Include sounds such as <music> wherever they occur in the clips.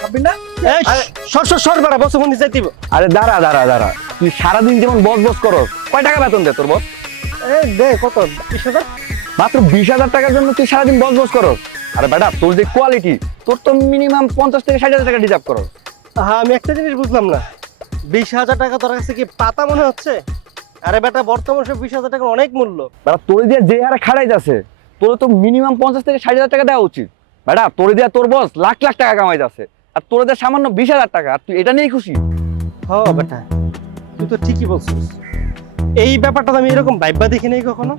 ছাব্বিশ না? সর সর সর বেড়া বসে ফোন দিতে আরে দাঁড়া দাঁড়া দাঁড়া। তুই সারাদিন যেমন বস বস করো কয় টাকা বেতন দে তোর বস? এই দে কত? বিশ হাজার? মাত্র বিশ হাজার টাকার জন্য তুই সারাদিন বস বস করো আরে বেটা তোর যে কোয়ালিটি তোর তো মিনিমাম পঞ্চাশ থেকে ষাট হাজার টাকা ডিজার্ভ করো হ্যাঁ আমি একটা জিনিস বুঝলাম না। বিশ হাজার টাকা তোর কাছে কি পাতা মনে হচ্ছে? আরে বেটা বর্তমান সব বিশ হাজার টাকা অনেক মূল্য। বেটা তোর দিয়ে যে হারে খাড়াই যাচ্ছে তোর তো মিনিমাম পঞ্চাশ থেকে ষাট হাজার টাকা দেওয়া উচিত। বেটা তোর দিয়ে তোর বস লাখ লাখ টাকা কামাই যাচ্ছে। আর তোর দিয়ে সামান্য বিশ হাজার টাকা আর তুই এটা নিয়েই খুশি? হ বেটা। তুই তো ঠিকই বলছিস। এই ব্যাপারটা তো আমি এরকম ভাইবা দেখি নাই কখনো।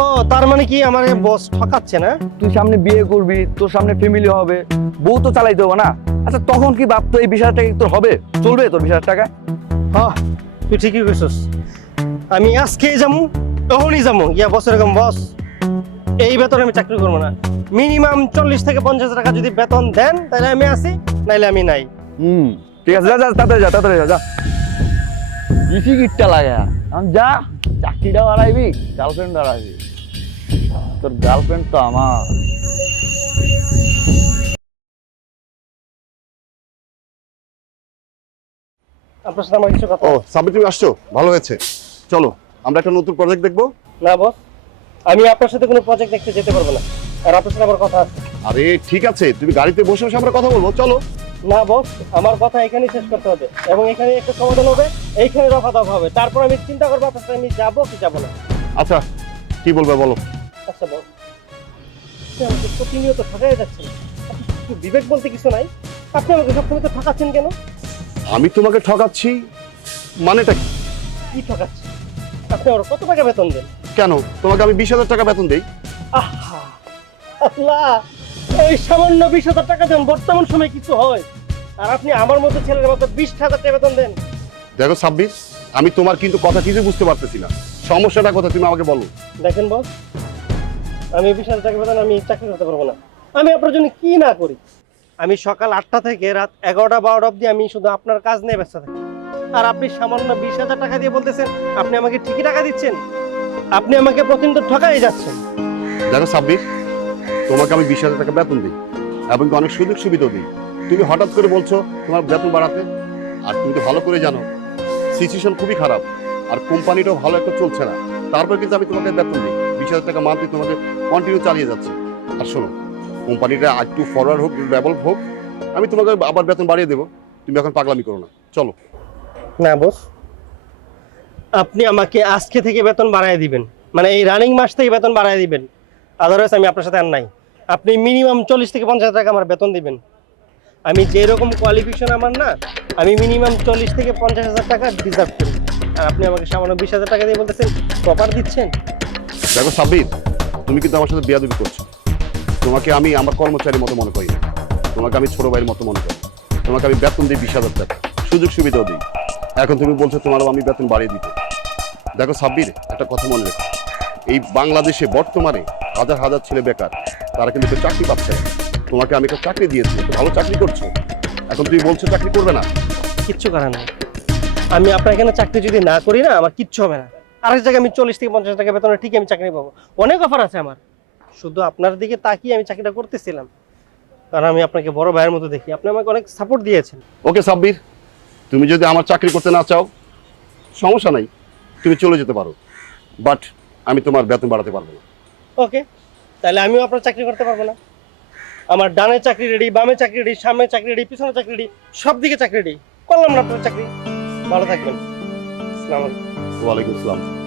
ও তার মানে কি আমার বস ঠকাচ্ছে না? তুই সামনে বিয়ে করবি তোর সামনে ফ্যামিলি হবে বউ তো চালাই দেবো না। আচ্ছা তখন কি ভাবতো এই বিশ হাজার টাকা তোর হবে? চলবে তোর বিশ হাজার টাকা? হ তুই ঠিকই কইছস। আমি আজকেই যামু তখনই যামু। ইয়া বস এরকম বস এই বেতনে আমি চাকরি করব না। মিনিমাম চল্লিশ থেকে পঞ্চাশ টাকা যদি বেতন দেন তাহলে আমি আসি নাইলে আমি নাই। হুম ঠিক আছে যা যা তাড়াতাড়ি যা তাড়াতাড়ি যা যা। ইসি কিটটা লাগে? আমি যা চাকরিটাও হারাইবি গার্লফ্রেন্ড হারাইবি। তোর গার্লফ্রেন্ড তো আমার। আপনার সাথে আমার কিছু কথা ও সাবির তুমি আসছো? ভালো হয়েছে। চলো আমরা একটা নতুন প্রজেক্ট দেখব। না বস আমি আপনার সাথে কোনো প্রজেক্ট দেখতে যেতে পারব না। আর আপনার সাথে আমার কথা আছে। আরে ঠিক আছে তুমি গাড়িতে বসে বসে আমরা কথা বলব চলো। না বস আমার কথা এখানেই শেষ করতে হবে। এবং এখানে একটা সমাধান হবে এইখানে রফা দফা হবে তারপর আমি চিন্তা করব আপনার সাথে আমি যাব কি যাব না। আচ্ছা কি বলবে বলো? আচ্ছা বস আপনি আমাকে প্রতিনিয়ত ঠকাই যাচ্ছেন। আপনি বিবেক বলতে কিছু নাই? আপনি আমাকে সবসময় তো ঠকাচ্ছেন কেন? আমি তোমাকে ঠকাচ্ছি মানেটা কি? কি ঠকাচ্ছেন? আপনি আমার কত টাকা বেতন দেন? কেন? তোমাকে আমি বিশ হাজার টাকা বেতন দেই। আহা আল্লাহ এই সামান্য বিশ হাজার টাকা দেন বর্তমান সময় কিছু হয়। আর আপনি আমার মতো ছেলের মতো বিশ হাজার টাকা বেতন দেন। দেখো ছাব্বিশ আমি তোমার কিন্তু কথা কিছুই বুঝতে পারতেছি না। সমস্যাটা কথা তুমি আমাকে বলো। দেখেন বস আমি বিশ হাজার টাকা বেতন আমি চাকরি করতে পারব না। আমি আপনার জন্য কি না করি? আমি সকাল আটটা থেকে রাত এগারোটা বারোটা অবধি আমি শুধু আপনার কাজ নিয়ে ব্যস্ত থাকি। আর আপনি সামান্য বিশ হাজার টাকা দিয়ে বলতেছেন আপনি আমাকে ঠিকই টাকা দিচ্ছেন? আপনি আমাকে প্রতিদিন তো ঠকাই যাচ্ছেন। দেখো ছাব্বিশ তোমাকে আমি বিশ হাজার টাকা বেতন দিই এবং অনেক সুযোগ সুবিধাও দিই। তুমি হঠাৎ করে বলছো তোমার বেতন বাড়াতে? আর তুমি তো ভালো করে জানো সিচুয়েশন খুবই খারাপ আর কোম্পানিটাও ভালো একটা চলছে না। তারপর কিন্তু আমি তোমাকে বেতন দিই। বিশ হাজার টাকা মান্থলি তোমাকে কন্টিনিউ চালিয়ে যাচ্ছে। আর শোনো কোম্পানিটা একটু ফরওয়ার্ড হোক ডেভেলপ হোক আমি তোমাকে আবার বেতন বাড়িয়ে দেবো। তুমি এখন পাগলামি করো না। চলো। না বস আপনি আমাকে আজকে থেকে বেতন বাড়ায় দিবেন। মানে এই রানিং মাস থেকে বেতন বাড়ায় দিবেন। আদারওয়াইজ আমি আপনার সাথে আর নাই। আপনি মিনিমাম চল্লিশ থেকে পঞ্চাশ টাকা আমার বেতন দিবেন। আমি যেরকম কোয়ালিফিকেশন আমার না, আমি মিনিমাম চল্লিশ থেকে পঞ্চাশ হাজার টাকা ডিজার্ভ করি। আর আপনি আমাকে সামান্য বিশ হাজার টাকা দিয়ে বলতেছেন প্রপার দিচ্ছেন? দেখো সাব্বির, তুমি কিন্তু আমার সাথে বেয়াদবি করছ। তোমাকে আমি আমার কর্মচারীর মতো মনে করি তোমাকে আমি ছোট ভাইয়ের মতো মনে করি তোমাকে আমি বেতন দিই বিশ হাজার টাকা। সুযোগ সুবিধাও দিই। এখন তুমি বলছো তোমারও আমি বেতন বাড়িয়ে দিতে। দেখো সাব্বির একটা কথা মনে রেখো। এই বাংলাদেশে বর্তমানে হাজার হাজার ছেলে বেকার তারা কিন্তু চাকরি পাচ্ছে না। তোমাকে আমি একটা চাকরি দিয়েছি ভালো চাকরি করছ। এখন তুমি বলছো চাকরি করবে না। কিচ্ছু করার নেই। আমি আপনার এখানে চাকরি যদি না করি না আমার কিচ্ছু হবে না। আরেক জায়গায় আমি চল্লিশ থেকে পঞ্চাশ টাকা বেতনে ঠিকই আমি চাকরি পাবো। অনেক অফার আছে আমার। শুধু আপনার দিকে তাকিয়ে আমি চাকরিটা করতেছিলাম। কারণ আমি আপনাকে বড় ভাইয়ের মতো দেখি। আপনি আমাকে অনেক সাপোর্ট দিয়েছেন। ওকে সাব্বির তুমি যদি আমার চাকরি করতে না চাও সমস্যা নাই। তুমি চলে যেতে পারো। বাট আমি তোমার বেতন বাড়াতে পারব না। ওকে তাহলে আমিও আপনার চাকরি করতে পারব না। আমার ডানে চাকরি রেডি বামে চাকরি রেডি সামনে চাকরি রেডি পিছনে চাকরি রেডি সব দিকে চাকরি রেডি করলাম না আপনার চাকরি। ভালো থাকবেন। আসসালামু আলাইকুম। ওয়ালাইকুম আসসালাম।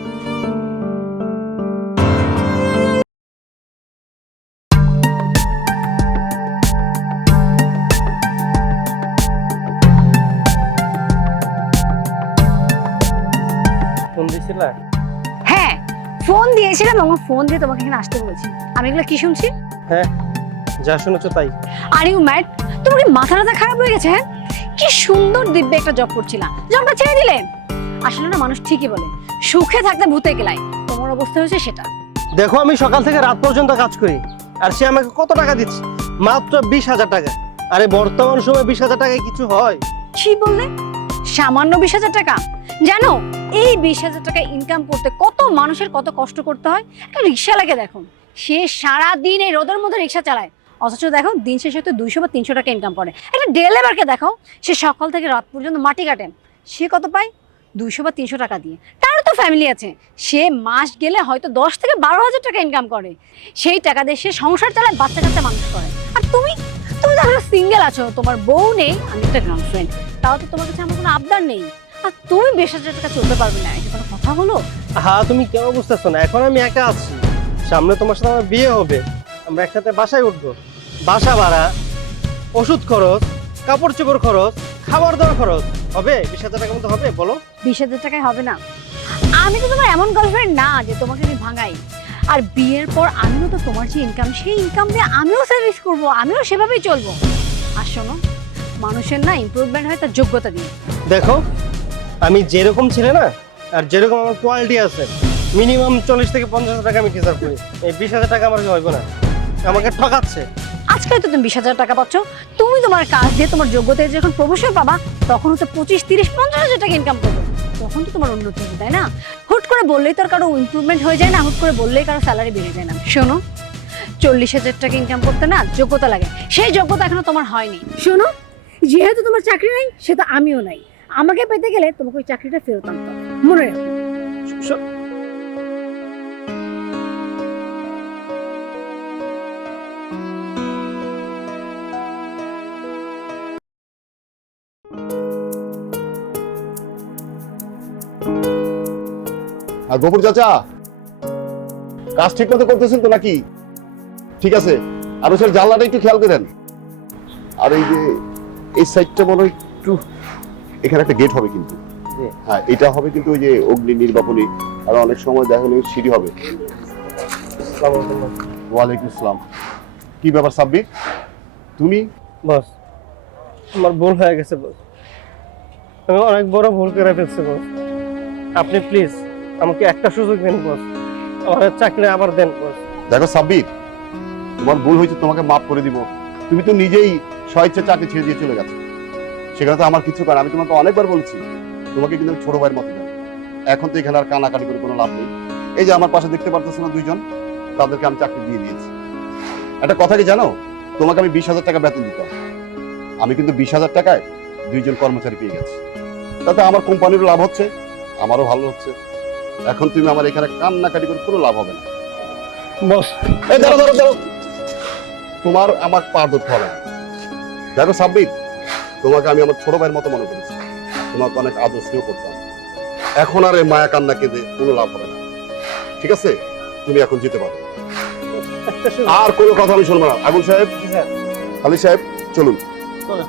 দিছিলা হ্যাঁ ফোন দিয়েছিলাম এবং ফোন দিয়ে তোমাকে এখানে আসতে বলেছি। আমি এগুলো কি শুনছি? হ্যাঁ যা শুনেছো তাই। আর ইউ ম্যাড তোমার কি মাথা টাথা খারাপ হয়ে গেছে হ্যাঁ? কি সুন্দর দিব্যে একটা জব করছিলাম জবটা ছেড়ে দিলে? আসলে না মানুষ ঠিকই বলে সুখে থাকতে ভূতে গেলাই তোমার অবস্থা হয়েছে সেটা। দেখো আমি সকাল থেকে রাত পর্যন্ত কাজ করি আর সে আমাকে কত টাকা দিচ্ছে? মাত্র বিশ হাজার টাকা। আরে বর্তমান সময় বিশ হাজার টাকায় কিছু হয়? কি বললে? সামান্য বিশ হাজার টাকা? জানো এই বিশ হাজার টাকা ইনকাম করতে কত মানুষের কত কষ্ট করতে হয়? একটা রিক্সা লাগে দেখো সে সারা দিন এই রোদের মধ্যে রিক্সা চালায়। অথচ দেখো, দিন শেষে হয়তো দুইশো বা তিনশো টাকা ইনকাম করে। একটা ডে লেবারকে দেখো, সে সকাল থেকে রাত পর্যন্ত মাটি কাটে। সে কত পায়? দুইশো বা তিনশো টাকা দিয়ে। তারও তো ফ্যামিলি আছে। সে মাস গেলে হয়তো দশ থেকে বারো হাজার টাকা ইনকাম করে। সেই টাকা দিয়ে সে সংসার চালায়, বাচ্চা কাচ্চা মানুষ করে। আর তুমি তুমি তো সিঙ্গেল আছো। তোমার বউ নেই, আমি একটা গার্লফ্রেন্ড তাও তো তোমার কাছে আমার কোনো আবদার নেই। আর তুমি বেশ হাজার টাকা চলতে পারবে না এটা কোনো কথা হলো হ্যাঁ তুমি কেন বুঝতেছো না? এখন আমি একা আছি। সামনে তোমার সাথে আমার বিয়ে হবে। আমরা একসাথে বাসায় উঠবো। বাসা ভাড়া ওষুধ খরচ কাপড় চোপড় খরচ খাবার দাবার খরচ। হবে? বিশ হাজার টাকা মতো হবে বলো। বিশ হাজার টাকায় হবে না। আমি তো তোমার এমন গার্লফ্রেন্ড না যে তোমাকে আমি ভাঙাই। আর বিয়ের পর আমিও তো তোমার যে ইনকাম সেই ইনকাম দিয়ে আমিও সার্ভিস করব আমিও সেভাবেই চলবো। আর শোনো মানুষের না ইমপ্রুভমেন্ট হয় তার যোগ্যতা দিয়ে। দেখো আমি যেরকম ছিলে না, আর যেরকম আমার কোয়ালিটি আছে মিনিমাম চল্লিশ থেকে পঞ্চাশ হাজার টাকা আমি ডিজার্ভ করি। এই বিশ হাজার টাকা আমার হইব না। আমাকে ঠকাচ্ছে। আজকাল তো তুমি বিশ হাজার টাকা পাচ্ছ। তুমি তোমার কাজ দিয়ে, তোমার যোগ্যতায় যখন প্রমোশন পাবা, তখন তো পঁচিশ, তিরিশ, পঞ্চাশ হাজার টাকা ইনকাম করবে। তখন তো তোমার উন্নতি হবে, তাই না? হুট করে বললেই তো আর কারও ইমপ্রুভমেন্ট হয়ে যায় না, হুট করে বললেই কারও স্যালারি বেড়ে যায় না। শোনো, চল্লিশ হাজার টাকা ইনকাম করতে না যোগ্যতা লাগে। সেই যোগ্যতা এখনও তোমার হয়নি। শোনো, যেহেতু তোমার চাকরি নেই সে তো আমিও নাই। আমাকে পেতে গেলে তোমাকে ওই চাকরিটা ফেরত আনতে হবে। মনে রাখো। আর গোপুর চাচা কাজ ঠিক মতো করতেছেন তো নাকি? ঠিক আছে আর ওই জানলাটা একটু খেয়াল করেন। আর এই যে এই সাইডটা মনে হয় একটু এখানে একটা গেট হবে কিন্তু। হ্যাঁ এটা হবে কিন্তু ওই যে অগ্নি নির্বাপনী আর অনেক সময় দেখা গেলে সিঁড়ি হবে। ওয়ালাইকুম আসসালাম। কি ব্যাপার সাব্বির? তুমি? বস আমার ভুল হয়ে গেছে বস। আমি অনেক বড় ভুল করে ফেলছি বস। আপনি প্লিজ আমাকে একটা সুযোগ দিন বস। আমার চাকরি আবার দেন বস। দেখো সাব্বির তোমার ভুল হয়েছে তোমাকে মাফ করে দিব। তুমি তো নিজেই স্বেচ্ছা চাকরি ছেড়ে দিয়ে চলে গেছো। সেখানে তো আমার কিছু করার আমি তোমাকে অনেকবার বলেছি। তোমাকে কিন্তু আমি ছোট ভাইয়ের মতো এখন তো এখানে আর কানাকাটি করে কোনো লাভ নেই। এই যে আমার পাশে দেখতে পারতেছো না দুইজন তাদেরকে আমি চাকরি দিয়ে দিয়েছি। একটা কথা কি জানো? তোমাকে আমি বিশ হাজার টাকা বেতন দিতাম। আমি কিন্তু বিশ হাজার টাকায় দুইজন কর্মচারী পেয়ে গেছি। তাতে আমার কোম্পানিরও লাভ হচ্ছে আমারও ভালো হচ্ছে। এখন তুমি আমার এখানে কান্নাকাটি করে কোনো লাভ হবে না। বস। এই দাঁড়ো দাঁড়ো দাঁড়ো তোমার আমার পা ধরতে হবে। দেখো সাব্বির তোমাকে আমি আমার ছোট ভাইয়ের মতো মনে করেছি। তোমাকে অনেক আদর স্নেহ করতাম। এখন আর এই মায়া কান্না কেঁদে কোনো লাভ হবে না। ঠিক আছে? তুমি এখন যেতে পারো। <laughs> আর কোনো কথা আমি শুনব না। আগুন সাহেব? আলী সাহেব চলুন। চলো